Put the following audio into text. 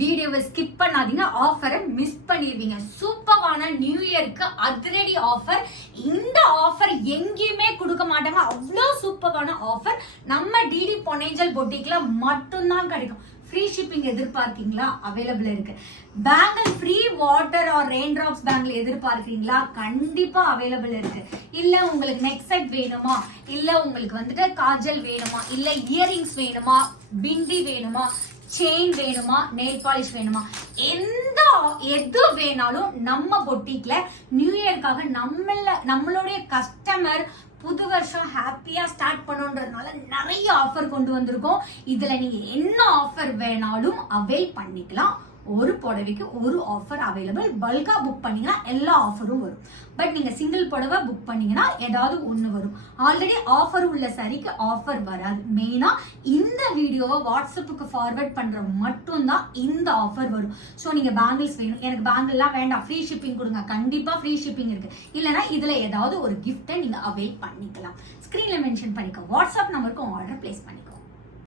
வீடியோவை ஸ்கிப் பண்ணாதீங்க, ஆஃபரை மிஸ் பண்ணிடுவீங்க. சூப்பரான நியூ இயருக்கு அதிரடி ஆஃபர். இந்த ஆஃபர் எங்கேயுமே கொடுக்க மாட்டாங்க. அவ்வளோ சூப்பரான ஆஃபர் நம்ம டிடி பொன்னேஞ்சல் பொட்டிக்ல மட்டும்தான் கிடைக்கும். ஃப்ரீ ஷிப்பிங் எதிர்பார்க்கீங்களா? அவைலபிள் இருக்கு. Bangle free water or rain drops bangle எதிர்பார்க்கீங்களா? கண்டிப்பா அவைலபிள் இருக்கு. இல்ல உங்களுக்கு நெக் செட் வேணுமா, இல்ல உங்களுக்கு வந்துட்டு காஜல் வேணுமா, இல்ல இயரிங்ஸ் வேணுமா, பிண்டி வேணுமா, செயின் வேணுமா, நெயில் பாலிஷ் வேணுமா, எது வேணாலும் நம்ம பொட்டிக்ல நியூ இயர்க்காக நம்மளுடைய கஸ்டமர் புது வருஷம் ஹாப்பியா ஸ்டார்ட் பண்ணுன்றதுனால நிறைய ஆஃபர் கொண்டு வந்திருக்கோம். இதுல நீங்க என்ன ஆஃபர் வேணாலும் அவைல் பண்ணிக்கலாம். ஒரு புடவைக்கு ஒரு ஆஃபர் அவைலபிள். பல்கா புக் பண்ணீங்கன்னா எல்லா ஆஃபரும் வரும். பட் நீங்க சிங்கிள் புடவை புக் பண்ணீங்கன்னா ஏதாவது ஒண்ணு வரும். ஆல்ரெடி ஆஃபர் உள்ள சரிக்கு ஆஃபர் வராது. மெயினா இந்த வீடியோவை வாட்ஸ்அப்புக்கு ஃபார்வர்ட் பண்ற மட்டும்தான் இந்த ஆஃபர் வரும். ஸோ நீங்க பேங்கிள்ஸ் வேணும், எனக்கு பேங்கிள்லாம் வேண்டாம், ஃப்ரீ ஷிப்பிங் கொடுங்க, கண்டிப்பா ஃப்ரீ ஷிப்பிங் இருக்கு. இல்லைன்னா இதுல ஏதாவது ஒரு கிஃப்ட்டை நீங்க அவைல் பண்ணிக்கலாம். ஸ்கிரீன்ல மென்ஷன் பண்ணிக்கோ, வாட்ஸ்அப் நம்பருக்கு ஆர்டர் பிளேஸ் பண்ணிக்கோ.